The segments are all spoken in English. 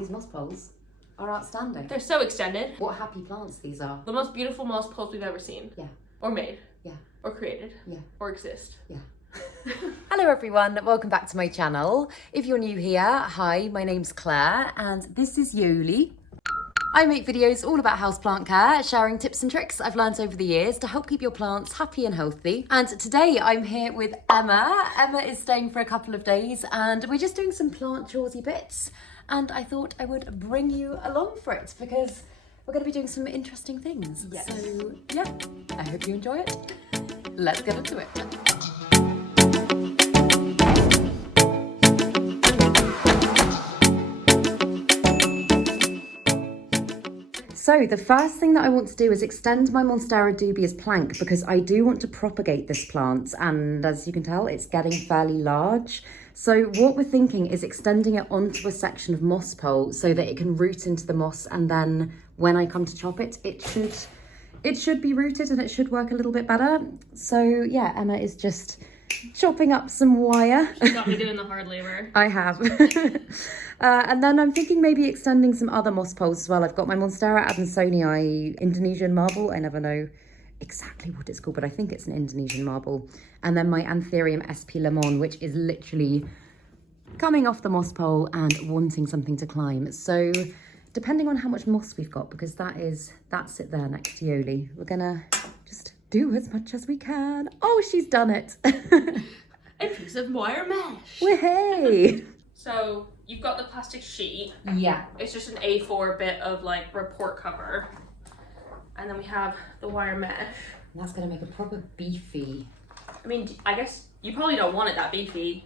these moss poles are outstanding. They're so extended. What happy plants these are. The most beautiful moss poles we've ever seen. Yeah. Or made. Yeah. Or created. Yeah. Or exist. Yeah. Hello everyone, welcome back to my channel. If you're new here, hi, my name's Claire and this is Yoli. I make videos all about houseplant care, sharing tips and tricks I've learned over the years to help keep your plants happy and healthy. And today I'm here with Emma. Emma is staying for a couple of days and we're just doing some plant choresy bits. And I thought I would bring you along for it because we're going to be doing some interesting things. Yes. So yeah, I hope you enjoy it. Let's get into it. So the first thing that I want to do is extend my Monstera dubious plank because I do want to propagate this plant, and as you can tell it's getting fairly large. So what we're thinking is extending it onto a section of moss pole so that it can root into the moss, and then when I come to chop it, it should be rooted and it should work a little bit better. So yeah, Emma is just chopping up some wire. You got me doing the hard labor. I have. And then I'm thinking maybe extending some other moss poles as well. I've got my Monstera adansonii Indonesian marble. I never know exactly what it's called, but I think it's an Indonesian marble. And then my Anthurium SP Lemon, which is literally coming off the moss pole and wanting something to climb. So depending on how much moss we've got, because that's it there next to Yoli, we're gonna just do as much as we can. Oh, she's done it. A piece of wire mesh. Hey. So you've got the plastic sheet. Yeah. It's just an A4 bit of like report cover. And then we have the wire mesh. And that's gonna make a proper beefy. I mean, I guess you probably don't want it that beefy.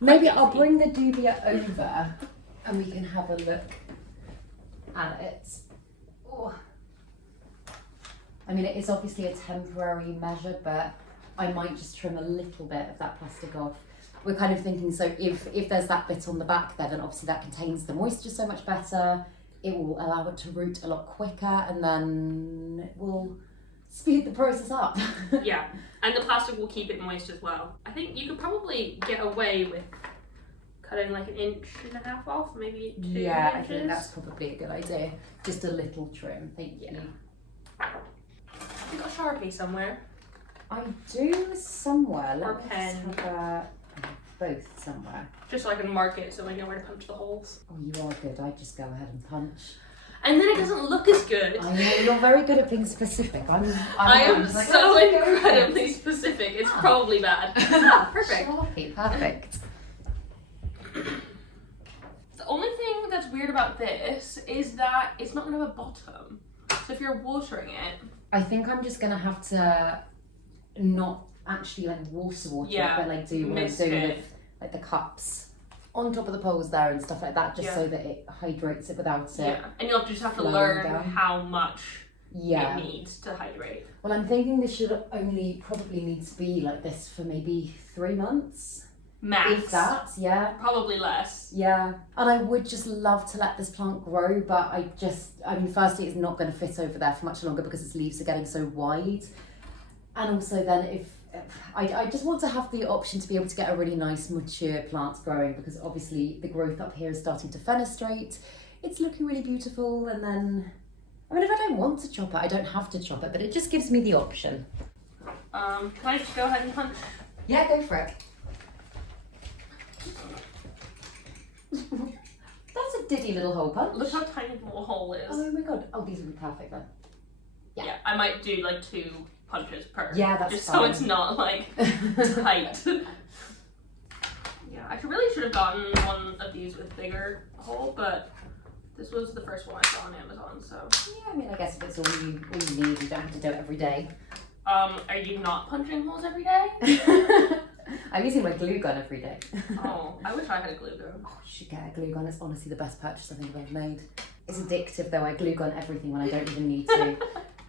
Maybe I'll bring the dubia over and we can have a look at it. Oh. I mean, it is obviously a temporary measure, but I might just trim a little bit of that plastic off. We're kind of thinking, so if there's that bit on the back there, then obviously that contains the moisture so much better. It will allow it to root a lot quicker, and then it will speed the process up. Yeah, and the plastic will keep it moist as well. I think you could probably get away with cutting like 1.5 inches off, maybe 2 inches. Yeah, I think that's probably a good idea. Just a little trim, thank you. You got a Sharpie somewhere? I do somewhere. Or Let me pen. just have both somewhere. Just so I can mark it so I know where to punch the holes. Oh, you are good. I just go ahead and punch. And then it doesn't look as good. I know, you're very good at being specific. I am like, so let's go incredibly with specific. It's probably bad. Perfect. Sharpie, perfect. The only thing that's weird about this is that it's not going to have a bottom. So if you're watering it... I think I'm just going to have to not actually like water Yeah, it, but like do what I'm mist doing it. with like the cups on top of the poles there and stuff like that, just Yeah. so that it hydrates it without it. Yeah, and you'll just have to flowing learn down. how much Yeah. it needs to hydrate. Well, I'm thinking this should only probably need to be like this for maybe 3 months. Max. If that, yeah. Probably less. Yeah. And I would just love to let this plant grow, but I mean, firstly, it's not going to fit over there for much longer because its leaves are getting so wide. And also then if I just want to have the option to be able to get a really nice mature plant growing, because obviously the growth up here is starting to fenestrate. It's looking really beautiful, and then, I mean, if I don't want to chop it, I don't have to chop it, but it just gives me the option. Can I just go ahead and punch? Yeah, go for it. That's a diddy little hole punch. Look how tiny the little hole is. Oh my god. Oh, these would be perfect then. Yeah, I might do like 2 punches per. Yeah, that's just fine. so it's not like tight. Yeah, I should have gotten one of these with bigger hole, but this was the first one I saw on Amazon, so. Yeah, I mean, I guess if it's all you need, you don't have to do it every day. Are you not punching holes every day? I'm using my glue gun every day. Oh, I wish I had a glue gun. Oh, you should get a glue gun. It's honestly the best purchase I think I've ever made. It's addictive though. I glue gun everything when I don't even need to.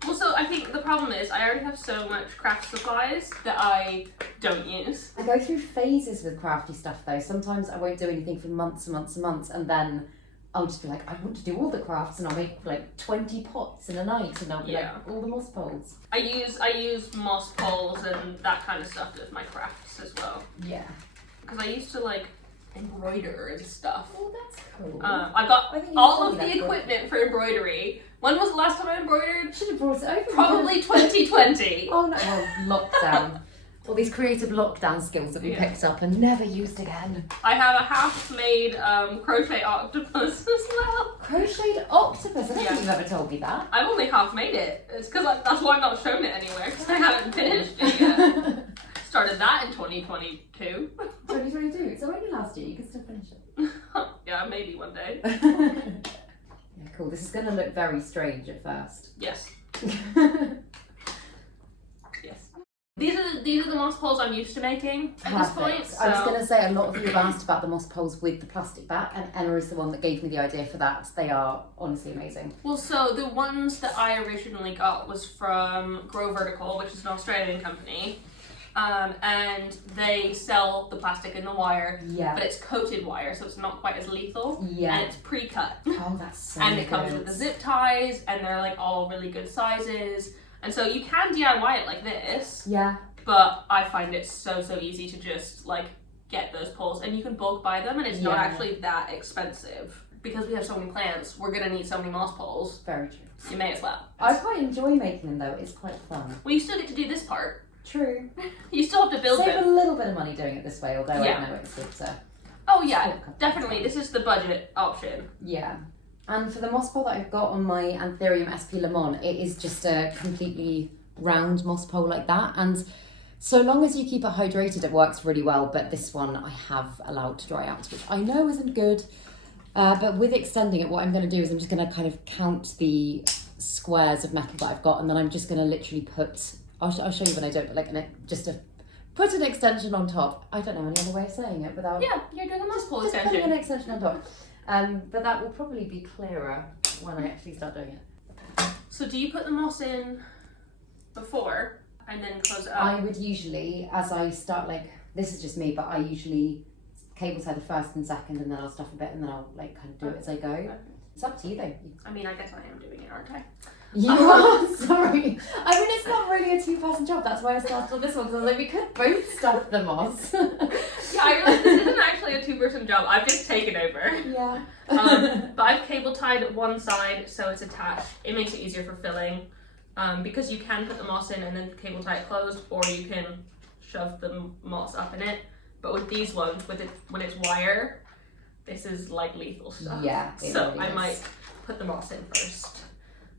Well, so I think the problem is I already have so much craft supplies that I don't use. I go through phases with crafty stuff though. Sometimes I won't do anything for months and months and months, and then I'll just be like, I want to do all the crafts, and I'll make like 20 pots in a night, and I'll be like, all the moss poles. I use moss poles and that kind of stuff with my crafts as well. Yeah. Because I used to like embroider and stuff. Oh, that's cool. I've got I think all of the equipment for embroidery. When was the last time I embroidered? Should have brought it over. Probably 2020. Oh no, well, lockdown. All these creative lockdown skills that we picked up and never used again. I have a half-made crochet octopus as well. Crocheted octopus? I don't think you've ever told me that. I've only half made it. It's because that's why I've not shown it anywhere, because I haven't finished it yet. Started that in 2022. 2022? It's already last year, you can still finish it. Yeah, maybe one day. Yeah, cool. This is going to look very strange at first. Yes. Yes. These are the moss poles I'm used to making at this point. So. I was going to say, a lot of you have asked about the moss poles with the plastic back, and Emma is the one that gave me the idea for that. They are honestly amazing. Well, so the ones that I originally got was from Grow Vertical, which is an Australian company. And they sell the plastic and the wire, but it's coated wire, so it's not quite as lethal. Yeah. And it's pre-cut. Oh, that's so And it comes with the zip ties, and they're like all really good sizes. And so you can DIY it like this. Yeah. But I find it so easy to just like get those poles, and you can bulk buy them, and it's not actually that expensive. Because we have so many plants, we're gonna need so many moss poles. Very true. You may as well. I quite enjoy making them though. It's quite fun. Well, you still get to do this part. True. You still have to build Save them. a little bit of money doing it this way, although I know it's good to... Oh yeah, definitely. This is the budget option. Yeah. And for the moss pole that I've got on my Anthurium SP Lemon, it is just a completely round moss pole like that. And so long as you keep it hydrated, it works really well. But this one I have allowed to dry out, which I know isn't good. But with extending it, what I'm going to do is I'm just going to kind of count the squares of metal that I've got, and then I'm just going to literally put... I'll show you when I do it, but like put an extension on top. I don't know any other way of saying it without... Yeah, you're doing a moss pole just extension. Putting an extension on top. But that will probably be clearer when I actually start doing it. So do you put the moss in before and then close it up? I would usually, as I start, like, this is just me, but I usually cable tie the first and second, and then I'll stuff a bit, and then I'll like kind of do it as I go. Okay. It's up to you though. I mean, I guess I am doing it, aren't I? You are, sorry. I mean, it's not really a two-person job. That's why I started on this one, because I was like, we could both stuff the moss. Yeah, I realized this isn't actually a two-person job. I've just taken over. Yeah. But I've cable tied one side so it's attached. It makes it easier for filling. Because you can put the moss in and then cable tie it closed, or you can shove the moss up in it. But with these ones, when it's wire, this is like lethal stuff. Yeah. So really I might put the moss in first,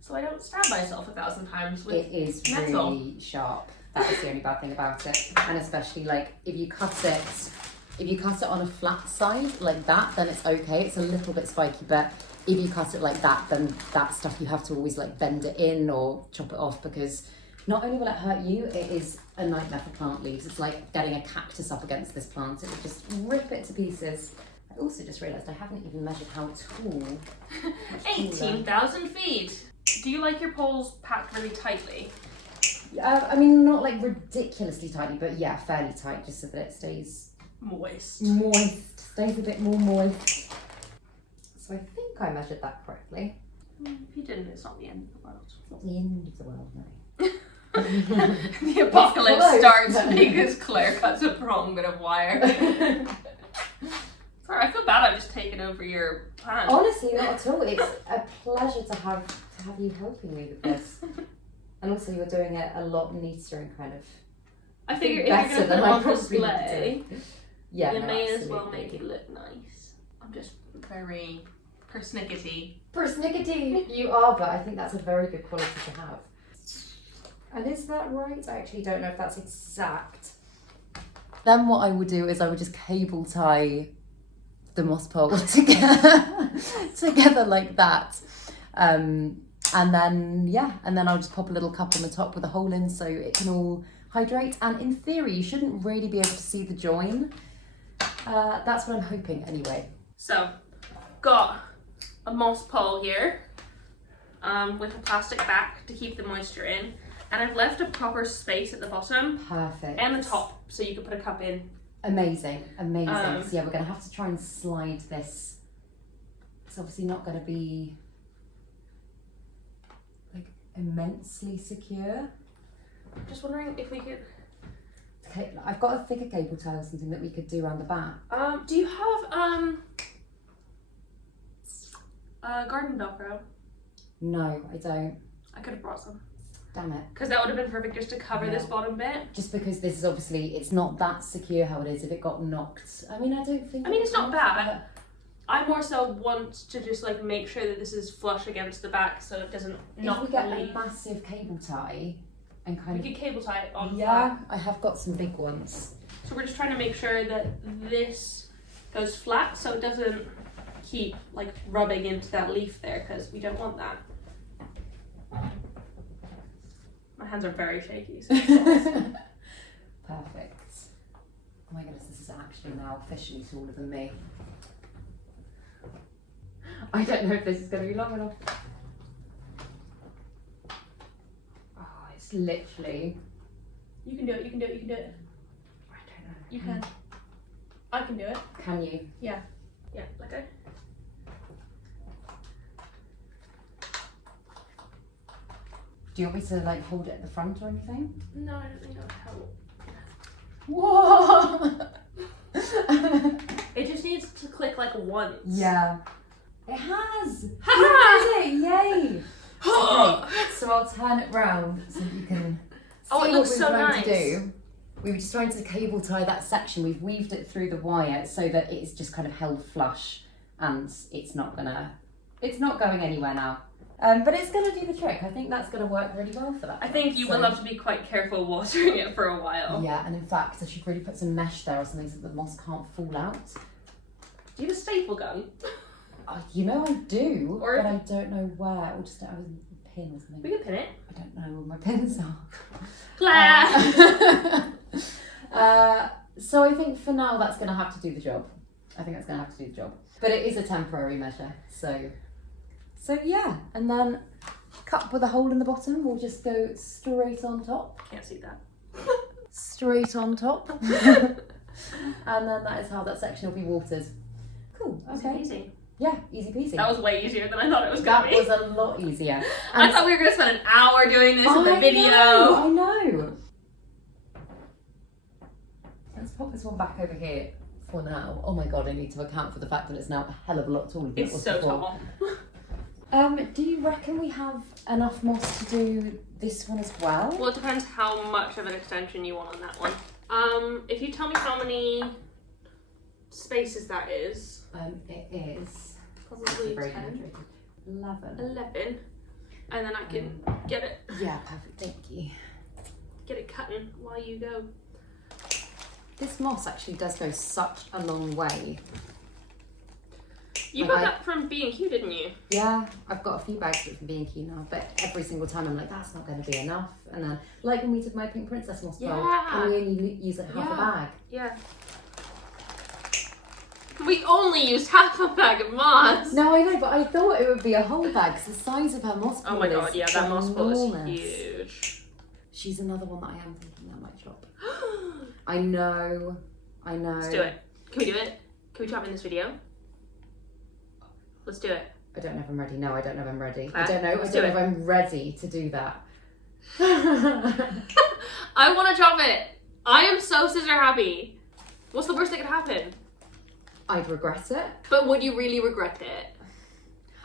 so I don't stab myself 1,000 times with it is metal. Really sharp. That is the only bad thing about it. And especially like if you cut it on a flat side like that, then it's okay. It's a little bit spiky, but if you cut it like that, then that stuff you have to always like bend it in or chop it off, because not only will it hurt you, it is a nightmare for plant leaves. It's like getting a cactus up against this plant. It would just rip it to pieces. I also just realised I haven't even measured how tall. 18,000 feet. Do you like your poles packed really tightly? I mean, not like ridiculously tightly, but yeah, fairly tight, just so that it stays moist. Stays a bit more moist. So I think I measured that correctly. If you didn't, it's not the end of the world. It's not the end of the world, no. The apocalypse starts because Claire cuts a wrong bit of wire. Sorry, I feel bad I've just taken over your plan. Honestly, not at all. It's a pleasure to have you helping me with this. And also you're doing it a lot neater and kind of I figure if you're going to put it on display, yeah, you may as well make it look nice. I'm just very persnickety. Persnickety! You are, but I think that's a very good quality to have. And is that right? I actually don't know if that's exact. Then what I would do is I would just cable tie the moss pole together like that. And then I'll just pop a little cup on the top with a hole in so it can all hydrate. And in theory, you shouldn't really be able to see the join. That's what I'm hoping anyway. So, got a moss pole here with a plastic back to keep the moisture in. And I've left a proper space at the bottom. Perfect. And the top, so you can put a cup in. Amazing, amazing. So yeah, we're going to have to try and slide this. It's obviously not going to be like immensely secure. Just wondering if we could I've got a thicker cable tie or something that we could do around the back. Do you have garden Velcro? No, I don't. I could have brought some. Damn it. Because that would have been perfect just to cover this bottom bit. Just because this is obviously, it's not that secure how it is. If it got knocked, I mean, I don't think. I mean, it's not bad. I more so want to just like make sure that this is flush against the back so it doesn't knock. If we get a massive cable tie and kind of. We could cable tie it on. Yeah, I have got some big ones. So we're just trying to make sure that this goes flat so it doesn't keep like rubbing into that leaf there because we don't want that. My hands are very shaky. So Perfect. Oh my goodness, this is actually now officially taller than me. I don't know if this is going to be long enough. Oh, it's literally. You can do it, you can do it, you can do it. I don't know. You can. I can do it. Can you? Yeah. Yeah, okay. Do you want me to like hold it at the front or anything? No, I don't think that would help. Whoa! It just needs to click like once. Yeah. It has! Ha-ha! You did it! Yay! Okay, so I'll turn it round so you can see Oh, it what we looks were so trying nice. to do. We were just trying to cable tie that section. We've weaved it through the wire so that it's just kind of held flush and it's not going anywhere now. But it's going to do the trick. I think that's going to work really well for that. I think you will have to be quite careful watering it for a while. Yeah, and in fact, I should really put some mesh there or something so that the moss can't fall out. Do you have a staple gun? You know I do, Or but I don't know where. Or just a pin or something. We can pin it. I don't know where my pins are. So I think for now that's going to have to do the job. I think that's going to have to do the job. But it is a temporary measure, so yeah. And then cup with a hole in the bottom, we'll just go straight on top. Can't see that. Straight on top. And then that is how that section will be watered. Cool, okay. Easy. Yeah, easy peasy. That was way easier than I thought it was going to be. That was a lot easier. I thought we were going to spend an hour doing this in the video. I know. Let's pop this one back over here for now. Oh my god, I need to account for the fact that it's now a hell of a lot taller than it was It's so before. tall. Do you reckon we have enough moss to do this one as well? Well, it depends how much of an extension you want on that one. If you tell me how many spaces that is. It is probably very 10. hydrated. 11. 11. And then I can get it. Yeah, perfect. Thank you. Get it cutting while you go. This moss actually does go such a long way. You got that from B&Q, didn't you? Yeah, I've got a few bags from B&Q now, but every single time I'm like, that's not going to be enough. And then, like when we did my Pink Princess moss bowl, and we only use like half a bag. Yeah. We only used half a bag of moss. No, I know, but I thought it would be a whole bag because the size of her moss ball Oh my god, yeah, that moss ball enormous. is huge. She's another one that I am thinking I might chop. I know. Let's do it. Can we do it? Can we chop in this video? Let's do it. I don't know if I'm ready. No, I don't know if I'm ready. Claire, I don't know if I'm ready to do that. I want to chop it. I am so scissor happy. What's the worst that could happen? I'd regret it. But would you really regret it?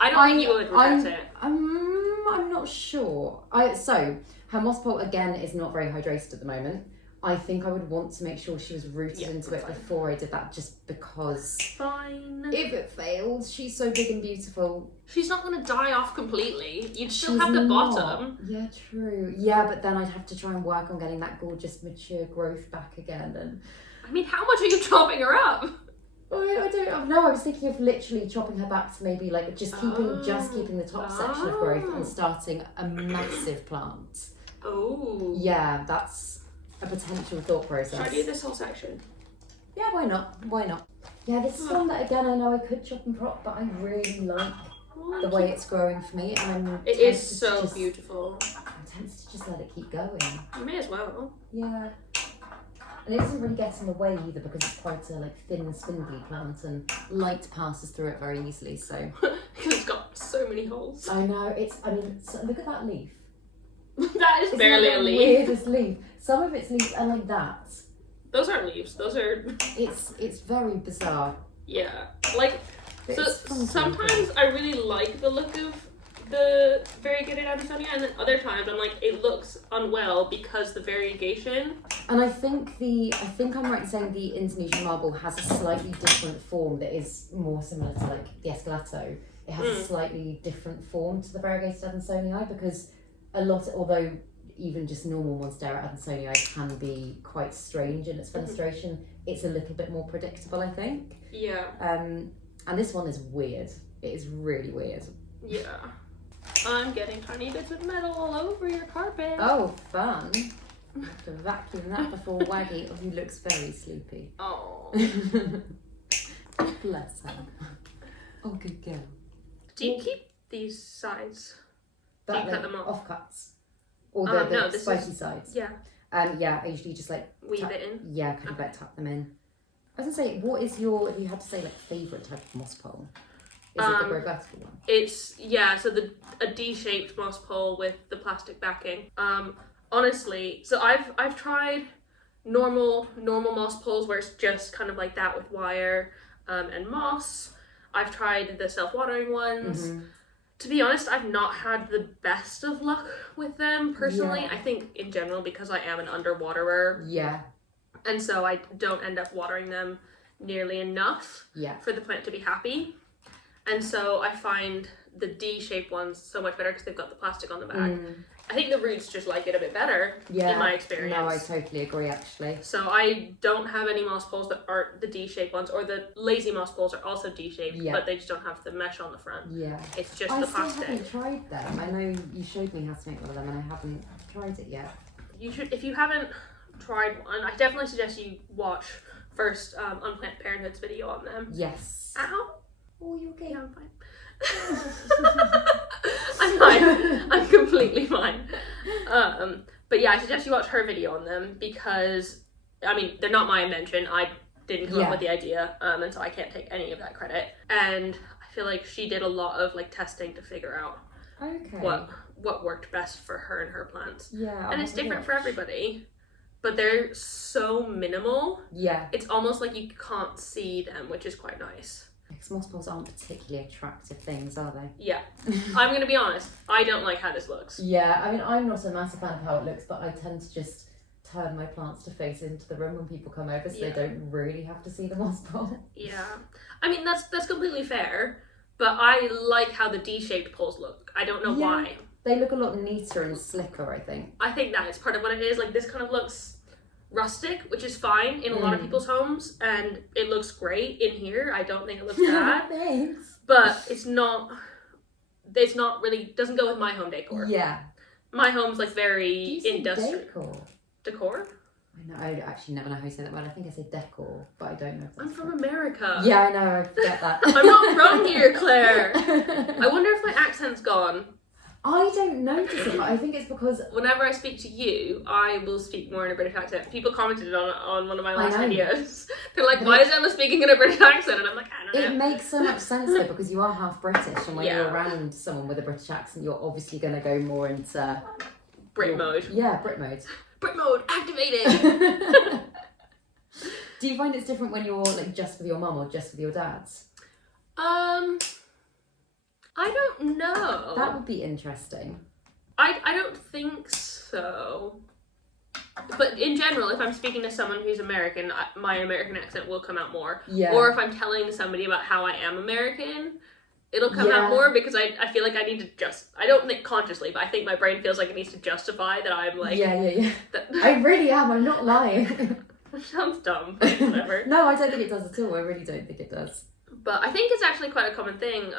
I don't think you would regret it. I'm not sure. So, her moss pole again is not very hydrated at the moment. I think I would want to make sure she was rooted into it before I did that, just because Fine. if it fails, she's so big and beautiful. She's not going to die off completely. You'd still have the bottom. Yeah, true. Yeah, but then I'd have to try and work on getting that gorgeous mature growth back again. And I mean, how much are you chopping her up? I don't know. I was thinking of literally chopping her back to maybe like just keeping the top section of growth and starting a massive plant. Oh. Yeah, that's a potential thought process. Should I do this whole section? Yeah, why not? Why not? Yeah, this is one that again I know I could chop and prop, but I really like the way it's growing for me, and it is so beautiful. I'm tempted to just let it keep going. You may as well. Yeah. And it doesn't really get in the way either because it's quite a like thin, spindly plant, and light passes through it very easily. So because it's got so many holes. I know so look at that leaf. That is barely a leaf. Weirdest leaf. Some of its leaves are like that, Those aren't leaves. Those are... It's very bizarre. Yeah. Like, so It's funky. sometimes I really like the look of the variegated Adansonia, and then other times I'm like, it looks unwell because the variegation. And I think I'm right in saying the Indonesian marble has a slightly different form that is more similar to like the Escalato. It has a slightly different form to the variegated Adansonii because although even just normal Monstera Adansonii can be quite strange in its fenestration, it's a little bit more predictable, I think. Yeah. And this one is weird. It is really weird. Yeah. I'm getting tiny bits of metal all over your carpet. Oh, fun. I have to vacuum that before Waggy, who looks very sleepy. Oh. Bless her. Oh, good girl. Do you keep these sides? Do you cut them off? Offcuts? Or the spiky sides? Yeah. Yeah, I usually just like... Weave it in? Yeah, kind of like tuck them in. I was going to say, what is your, if you had to say like favourite type of moss pole? Is it the vertical one? It's, yeah, so a D-shaped moss pole with the plastic backing. Honestly, so I've tried normal moss poles where it's just kind of like that with wire and moss. I've tried the self-watering ones. To be honest, I've not had the best of luck with them personally. Yeah. I think in general because I am an underwaterer. Yeah. And so I don't end up watering them nearly enough for the plant to be happy. And so I find the D-shaped ones so much better because they've got the plastic on the back. I think the roots just like it a bit better in my experience. No, I totally agree actually. So I don't have any moss poles that aren't the D-shaped ones, or the lazy moss poles are also D-shaped, but they just don't have the mesh on the front. Yeah. It's just the plastic. I still haven't tried them. I know you showed me how to make one of them and I haven't tried it yet. You should, if you haven't tried one, I definitely suggest you watch first Unplanned Parenthood's video on them. Yes. Ow! Oh, you okay? Yeah, I'm fine. I'm fine. I'm completely fine. But yeah, I suggest you watch her video on them because, I mean, they're not my invention. I didn't come up with the idea, and so I can't take any of that credit. And I feel like she did a lot of like testing to figure out what worked best for her and her plants. Yeah, and it's different for everybody. But they're so minimal. Yeah. It's almost like you can't see them, which is quite nice. Because moss poles aren't particularly attractive things, are they? Yeah. I'm going to be honest. I don't like how this looks. Yeah, I mean, I'm not a massive fan of how it looks, but I tend to just turn my plants to face into the room when people come over so they don't really have to see the moss pole. Yeah. I mean, that's completely fair, but I like how the D-shaped poles look. I don't know why. They look a lot neater and slicker, I think. I think that is part of what it is. Like, this kind of looks rustic, which is fine in a lot of people's homes, and it looks great in here. I don't think it looks bad. Thanks. But it's not really, doesn't go with my home decor. Yeah. My home's like very industrial. Decor? I know, I actually never know how you say that word. I think I say decor, but I don't know if that's I'm from America. Yeah, I know, I forget that. I'm not from here, Claire. I wonder if my accent's gone. I don't notice it, but I think it's because whenever I speak to you, I will speak more in a British accent. People commented on one of my last videos. They're like, why is Emma speaking in a British accent? And I'm like, I don't know. It makes so much sense though, because you are half British, and when you're around someone with a British accent, you're obviously going to go more into Brit mode. Yeah, Brit mode. Brit mode activated. Do you find it's different when you're like just with your mum or just with your dads? I don't know. That would be interesting. I don't think so. But in general, if I'm speaking to someone who's American, my American accent will come out more. Yeah. Or if I'm telling somebody about how I am American, it'll come out more because I feel like I need to I don't think consciously, but I think my brain feels like it needs to justify that I'm like... Yeah. I really am, I'm not lying. Which sounds dumb, but whatever. No, I don't think it does at all. I really don't think it does. But I think it's actually quite a common thing.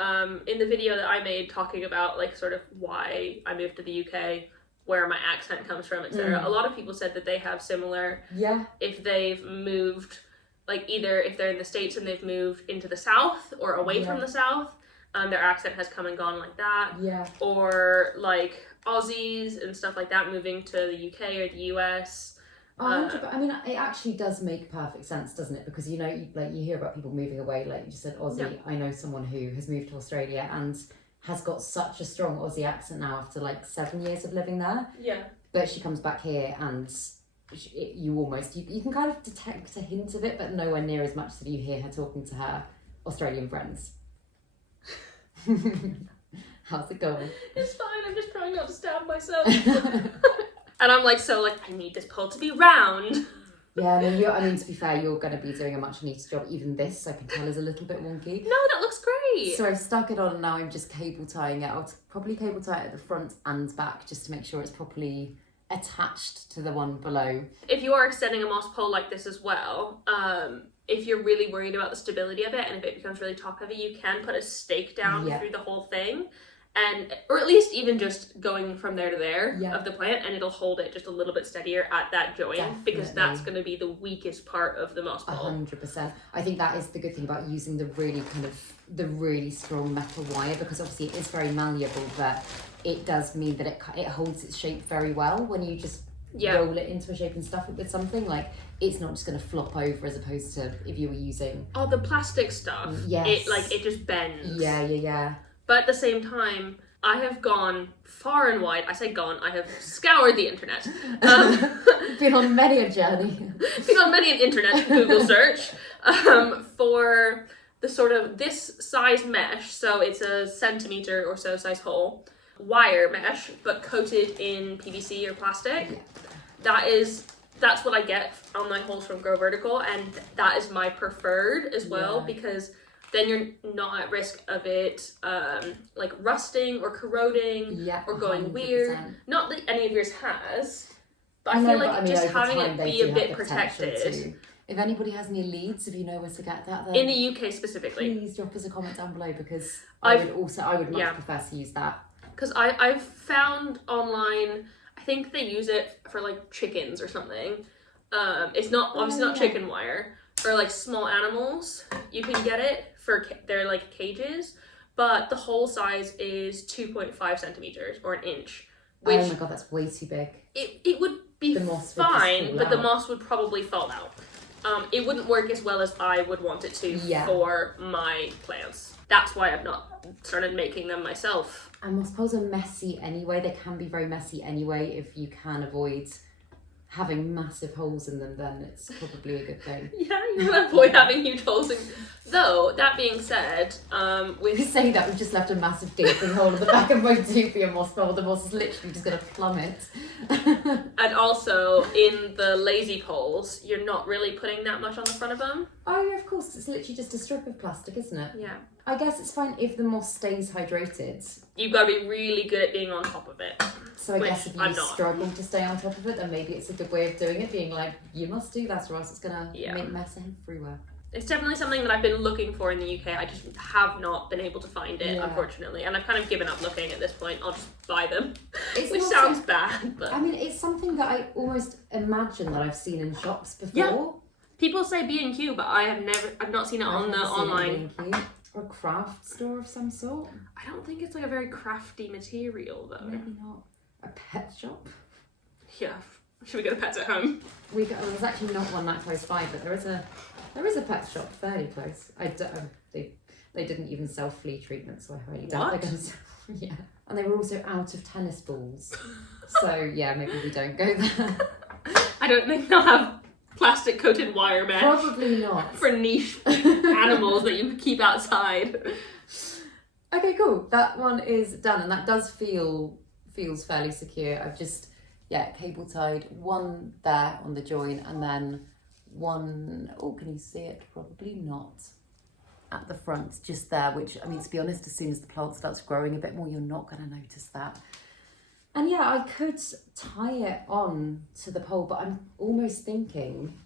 In the video that I made talking about like sort of why I moved to the UK, where my accent comes from, etc. A lot of people said that they have similar. Yeah. If they've moved, like either if they're in the States and they've moved into the South or away from the South, their accent has come and gone like that. Yeah. Or like Aussies and stuff like that moving to the UK or the US. I mean, it actually does make perfect sense, doesn't it? Because, you know, you hear about people moving away, like you just said, Aussie. Yeah. I know someone who has moved to Australia and has got such a strong Aussie accent now after like 7 years of living there. Yeah. But she comes back here and you can kind of detect a hint of it, but nowhere near as much that you hear her talking to her Australian friends. How's it going? It's fine, I'm just trying not to stab myself. And I'm like, I need this pole to be round. Yeah, I mean, to be fair, you're going to be doing a much neater job. Even this, I can tell, is a little bit wonky. No, that looks great. So I've stuck it on and now I'm just cable tying it. I'll probably cable tie it at the front and back just to make sure it's properly attached to the one below. If you are extending a moss pole like this as well, if you're really worried about the stability of it and if it becomes really top heavy, you can put a stake down through the whole thing. Or at least even just going from there to there of the plant, and it'll hold it just a little bit steadier at that joint, because that's going to be the weakest part of the moss pole. 100%. I think that is the good thing about using the really strong metal wire, because obviously it is very malleable, but it does mean that it holds its shape very well when you just roll it into a shape and stuff it with something. Like, it's not just going to flop over, as opposed to if you were using the plastic stuff. It just bends. Yeah. But at the same time, I have gone far and wide. I say gone, I have scoured the internet. Been on many a journey. Been on many an internet Google search for the sort of this size mesh. So it's a centimeter or so size hole. Wire mesh, but coated in PVC or plastic. That's what I get on my holes from Grow Vertical, and that is my preferred as well, because then you're not at risk of it like rusting or corroding or going 100%. Weird. Not that any of yours has, but I feel like just having it be a bit protected. If anybody has any leads, if you know where to get that, then in the UK specifically, please drop us a comment down below, because I would much prefer to use that. Because I've found online, I think they use it for like chickens or something. It's not obviously not chicken wire. Or like small animals, you can get it for their like cages, but the hole size is 2.5 centimeters or an inch. Which, oh my god, that's way too big. It would be fine, but the moss would probably fall out. It wouldn't work as well as I would want it to for my plants. That's why I've not started making them myself. And moss poles are messy anyway. They can be very messy anyway. If you can avoid having massive holes in them, then it's probably a good thing. Yeah, you want to avoid having huge holes in. Though, that being said, we say that we've just left a massive gaping hole in the back of my dubia moss pole. The moss is literally just going to plummet. And also, in the lazy poles, you're not really putting that much on the front of them. Oh yeah, of course, it's literally just a strip of plastic, isn't it? Yeah. I guess it's fine if the moss stays hydrated. You've got to be really good at being on top of it. So I guess if you struggle to stay on top of it, then maybe it's a good way of doing it, being like, you must do that or else it's going to make mess everywhere. It's definitely something that I've been looking for in the UK. I just have not been able to find it, unfortunately. And I've kind of given up looking at this point. I'll just buy them, which sounds bad. But I mean, it's something that I almost imagine that I've seen in shops before. Yeah. People say B&Q, but I've not seen it on the online. Or a craft store of some sort. I don't think it's like a very crafty material though. Maybe not. A pet shop? Yeah. Should we go to Pets at Home? There's actually not one that close by, but there is a pet shop fairly close. They didn't even sell flea treatment, so I highly doubt they're going to sell. Yeah. And they were also out of tennis balls. So yeah, maybe we don't go there. I don't think they'll have plastic coated wire mesh. Probably not. For niche animals that you keep outside. Okay, cool. That one is done, and that does feels fairly secure. I've just cable tied one there on the join, and then one, can you see it? Probably not. At the front, just there, which, I mean, to be honest, as soon as the plant starts growing a bit more, you're not going to notice that. And yeah, I could tie it on to the pole, but I'm almost thinking,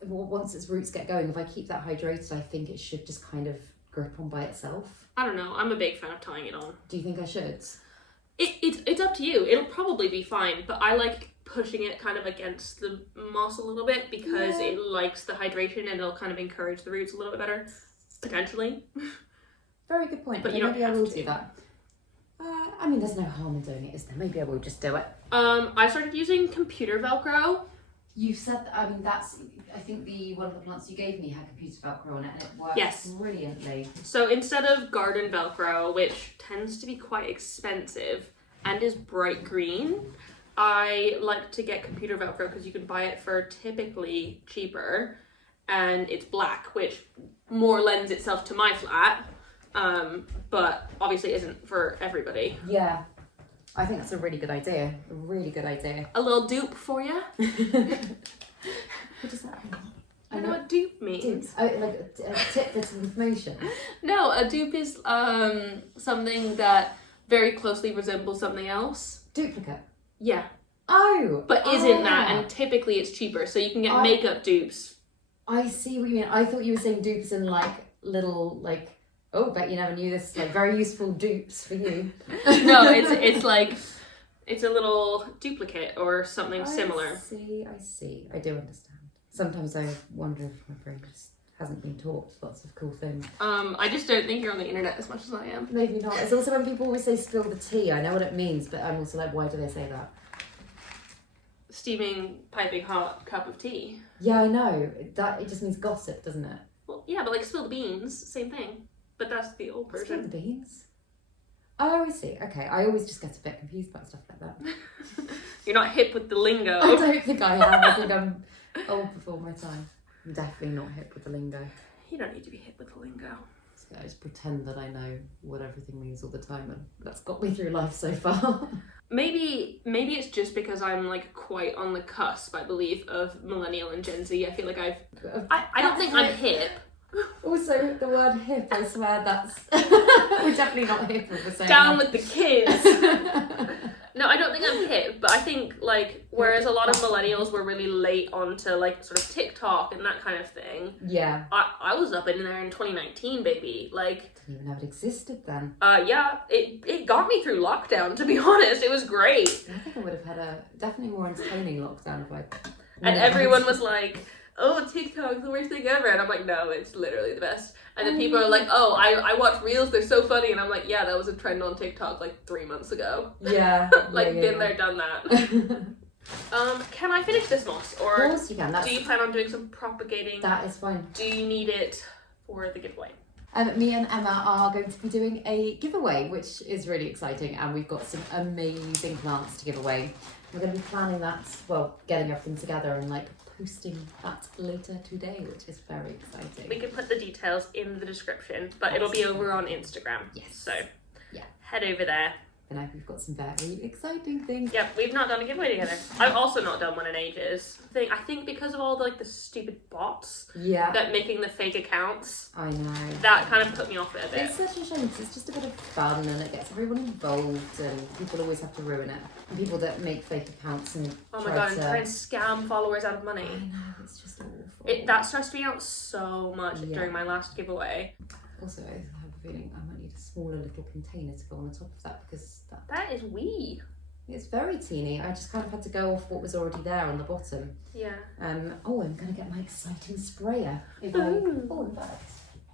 once its roots get going, if I keep that hydrated, I think it should just kind of grip on by itself. I don't know. I'm a big fan of tying it on. Do you think I should? It's up to you. It'll probably be fine, but I like pushing it kind of against the moss a little bit because it likes the hydration and it'll kind of encourage the roots a little bit better, potentially. Very good point. But maybe I will do that. I mean, there's no harm in doing it, is there? Maybe I will just do it. I started using computer Velcro. You said, I think one of the plants you gave me had computer Velcro on it, and it works brilliantly. So instead of garden Velcro, which tends to be quite expensive and is bright green, I like to get computer Velcro because you can buy it for typically cheaper, and it's black, which more lends itself to my flat, but obviously isn't for everybody. Yeah, I think that's a really good idea. A really good idea. A little dupe for you. What does that mean? I know what dupe means. Oh, like a tidbit of information. No, a dupe is something that very closely resembles something else. Duplicate. Yeah. Oh! But isn't that, and typically it's cheaper, so you can get makeup dupes. I see what you mean. I thought you were saying dupes in like little like, oh, bet you never knew this, like very useful dupes for you. No, it's like, it's a little duplicate or something similar. I see. I do understand. Sometimes I wonder if my brain just hasn't been taught lots of cool things. I just don't think you're on the internet as much as I am. Maybe not. It's also when people always say spill the tea, I know what it means, but I'm also like, why do they say that? Steaming, piping hot cup of tea. Yeah, I know. That it just means gossip, doesn't it? Well, yeah, but like spill the beans, same thing. But that's the old version. Spill the beans? Oh, I see. Okay, I always just get a bit confused about stuff like that. You're not hip with the lingo. I don't think I am. I think I'm old before my time. I'm definitely not hip with the lingo. You don't need to be hip with the lingo. So I just pretend that I know what everything means all the time, and that's got me through life so far. Maybe it's just because I'm like quite on the cusp, I believe, of millennial and Gen Z. I feel like I don't think I'm hip. Also, the word hip, I swear that's... We're definitely not hip with the same. Down with the kids. No, I don't think I'm hip, but I think like, whereas a lot of millennials were really late onto like sort of TikTok and that kind of thing. Yeah. I was up in there in 2019, baby. Like, didn't even know it existed then. Yeah, it got me through lockdown, to be honest. It was great. I think I would have had a definitely more entertaining lockdown if I... And everyone was like, oh, TikTok's the worst thing ever. And I'm like, no, it's literally the best. And then people are like, oh, I watch Reels, they're so funny. And I'm like, yeah, that was a trend on TikTok like 3 months ago. Yeah. Been there, done that. Can I finish this moss? Or of course you can. Do you plan on doing some propagating? That is fine. Do you need it for the giveaway? Me and Emma are going to be doing a giveaway, which is really exciting. And we've got some amazing plants to give away. We're going to be planning that, well, getting everything together and like posting that later today, which is very exciting. We can put the details in the description, but it'll be over on Instagram. Yes. So yeah, head over there. And I think we've got some very exciting things. Yep, we've not done a giveaway together. I've also not done one in ages. I think because of all the stupid bots that making the fake accounts. I know. That kind of put me off it a bit. It's such a shame because it's just a bit of fun and it gets everyone involved and people always have to ruin it. And people that make fake accounts and try and scam followers out of money. I know, it's just awful. That stressed me out so much during my last giveaway. Also, I have a feeling I might need a smaller little container to go on the top of that because that is wee. It's very teeny. I just kind of had to go off what was already there on the bottom. Yeah. Oh, I'm going to get my exciting sprayer. In fact,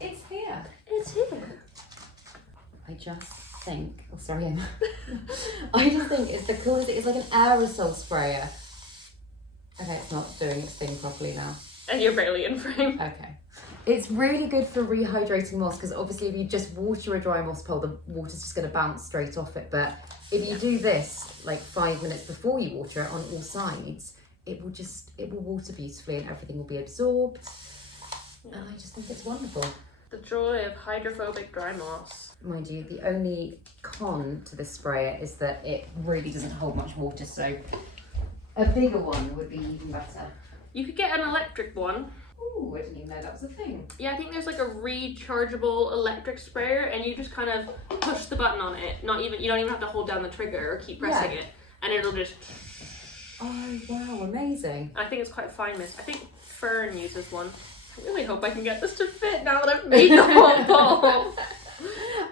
it's here. It's here. I just think, oh sorry Emma. I just think it's the coolest, it's like an aerosol sprayer. Okay, it's not doing its thing properly now. And you're barely in frame. Okay. It's really good for rehydrating moss because obviously if you just water a dry moss pole, the water's just going to bounce straight off it. But if you do this like 5 minutes before you water it on all sides, it will water beautifully and everything will be absorbed. Yeah. And I just think it's wonderful. The joy of hydrophobic dry moss. Mind you, the only con to this sprayer is that it really doesn't hold much water, so a bigger one would be even better. You could get an electric one. Ooh, I didn't even know that was a thing. Yeah, I think there's like a rechargeable electric sprayer and you just kind of push the button on it. You don't even have to hold down the trigger or keep pressing it. And it'll just... Oh, wow, amazing. I think it's quite fine mist. I think Fern uses one. I really hope I can get this to fit now that I've made the whole bowl.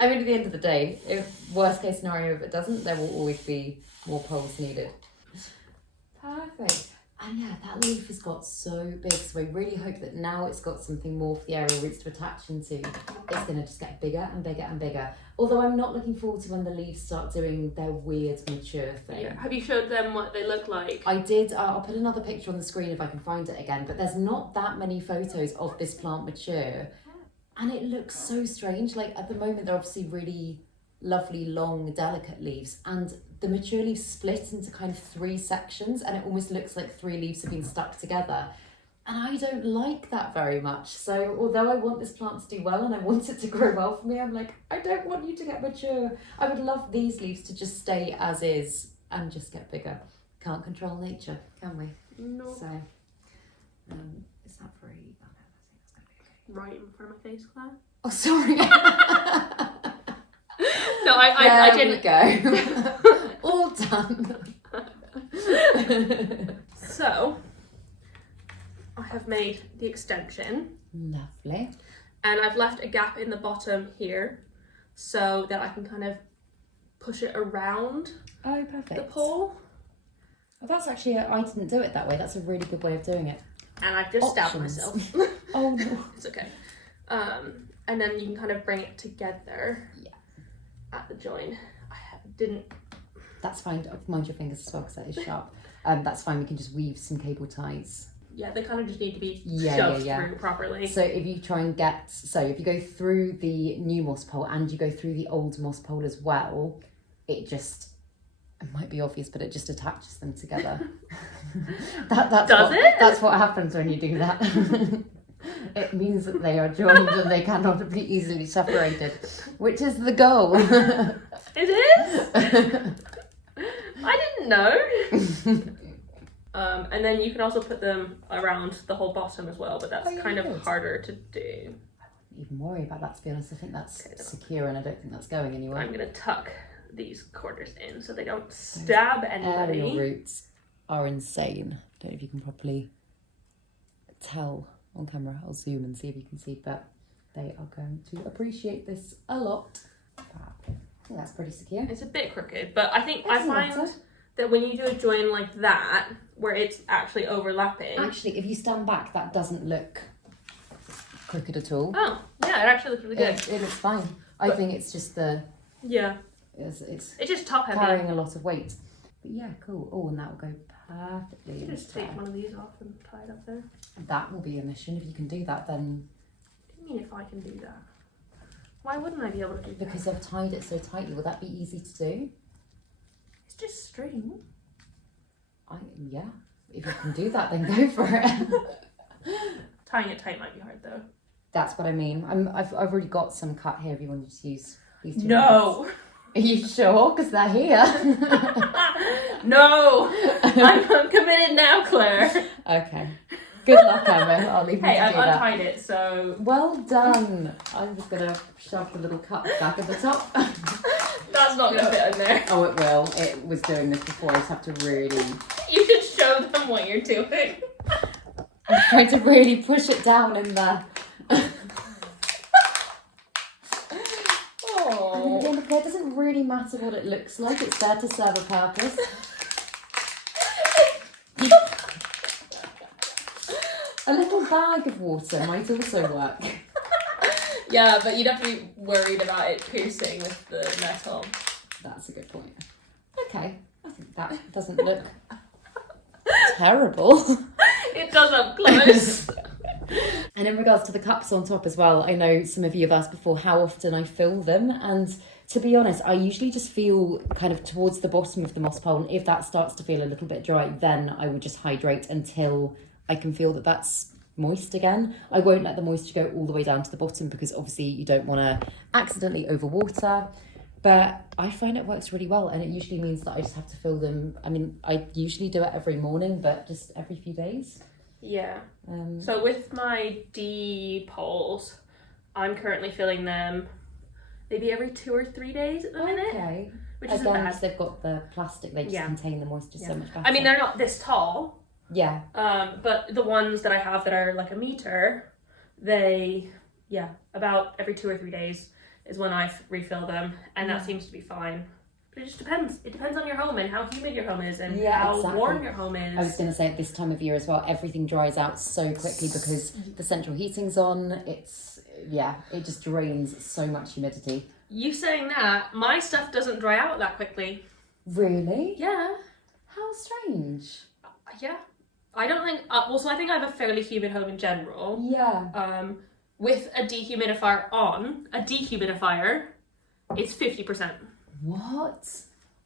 I mean, at the end of the day, if worst case scenario, if it doesn't, there will always be more poles needed. Perfect. And yeah, that leaf has got so big, so I really hope that now it's got something more for the aerial roots to attach into, it's going to just get bigger and bigger and bigger. Although I'm not looking forward to when the leaves start doing their weird mature thing. Yeah. Have you showed them what they look like? I did. I'll put another picture on the screen if I can find it again, but there's not that many photos of this plant mature. And it looks so strange. Like at the moment, they're obviously really lovely, long, delicate leaves, and the mature leaves split into kind of 3 sections, and it almost looks like 3 leaves have been stuck together. And I don't like that very much. So although I want this plant to do well and I want it to grow well for me, I'm like, I don't want you to get mature. I would love these leaves to just stay as is and just get bigger. Can't control nature, can we? No. So, is that very... Oh, no, I think that's going to be okay. Right in front of my face, Claire. Oh, sorry. No, I didn't. There we go. All done. So, I have made the extension. Lovely. And I've left a gap in the bottom here so that I can kind of push it around the pole. Well, that's actually, I didn't do it that way. That's a really good way of doing it. And I've just stabbed myself. Oh no. It's okay. And then you can kind of bring it together at the join. Didn't. That's fine. Mind your fingers as well because that is sharp. That's fine. We can just weave some cable ties. Yeah, they kind of just need to be shoved through properly. So if you try and if you go through the new moss pole and you go through the old moss pole as well, it might be obvious, but it just attaches them together. That's what happens when you do that. It means that they are joined and they cannot be easily separated, which is the goal. It is? I didn't know. And then you can also put them around the whole bottom as well, but that's kind of harder to do. I wouldn't even worry about that, to be honest. I think that's secure and I don't think that's going anywhere. I'm going to tuck these quarters in so they don't stab anybody. Aerial roots are insane. I don't know if you can properly tell on camera. I'll zoom and see if you can see, but they are going to appreciate this a lot. I think that's pretty secure. It's a bit crooked, but I find that when you do a join like that, where it's actually overlapping... Actually, if you stand back, that doesn't look crooked at all. Oh, yeah, it actually looks really good. It looks fine. I think it's just the... Yeah. It's just top heavy. Carrying a lot of weight. But yeah, cool. Oh, and that will go perfectly. You can just take one of these off and tie it up there. That will be a mission. If you can do that, then... What do you mean if I can do that? Why wouldn't I be able to do that? Because I've tied it so tightly. Will that be easy to do? It's just string. Yeah. If you can do that, then go for it. Tying it tight might be hard though. That's what I mean. I've already got some cut here if you want to just use these two. No! Hands. Are you sure? Because they're here. No! I'm committed now, Claire. Okay. Good luck, Emma. I'll leave you to do that. Hey, I've untied it, so... Well done. I'm just going to shove the little cup back at the top. That's not going to fit in there. Oh, it will. It was doing this before. I just have to really... You should show them what you're doing. I'm trying to really push it down in there. Oh. And again, it doesn't really matter what it looks like. It's there to serve a purpose. A little bag of water might also work. Yeah, but you'd have to be worried about it piercing with the metal. That's a good point. Okay, I think that doesn't look terrible. It does up close. And in regards to the cups on top as well, I know some of you have asked before how often I fill them, and to be honest, I usually just feel kind of towards the bottom of the moss pole, and if that starts to feel a little bit dry, then I will just hydrate until I can feel that that's moist again. I won't let the moisture go all the way down to the bottom because obviously you don't want to accidentally overwater, but I find it works really well, and it usually means that I just have to fill them. I mean, I usually do it every morning, but just every few days. Yeah. So with my D poles, I'm currently filling them maybe every 2 or 3 days at the minute. Okay. Which isn't Again, bad. because they've got the plastic, they just contain the moisture so much better. I mean, they're not this tall. Yeah. But the ones that I have that are like a meter, they, about every 2 or 3 days is when I refill them, and that seems to be fine. But it just depends. It depends on your home and how humid your home is and how warm your home is. I was going to say at this time of year as well, everything dries out so quickly because the central heating's on. It just drains so much humidity. You saying that, my stuff doesn't dry out that quickly. Really? Yeah. How strange. Yeah. I don't think, so I think I have a fairly humid home in general. Yeah. With a dehumidifier on, It's 50%. What?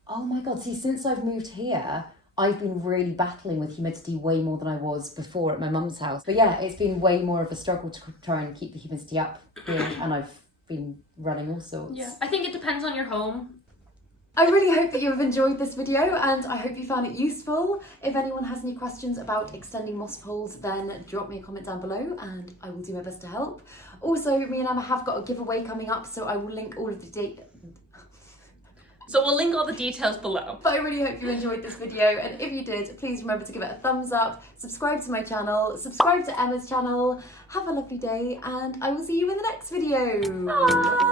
Oh my God. See, since I've moved here, I've been really battling with humidity way more than I was before at my mum's house. But yeah, it's been way more of a struggle to try and keep the humidity up here, and I've been running all sorts. Yeah, I think it depends on your home. I really hope that you have enjoyed this video, and I hope you found it useful. If anyone has any questions about extending moss poles, then drop me a comment down below and I will do my best to help. Also, me and Emma have got a giveaway coming up, so I will link all of the So we'll link all the details below. But I really hope you enjoyed this video, and if you did, please remember to give it a thumbs up, subscribe to my channel, subscribe to Emma's channel. Have a lovely day, and I will see you in the next video. Bye.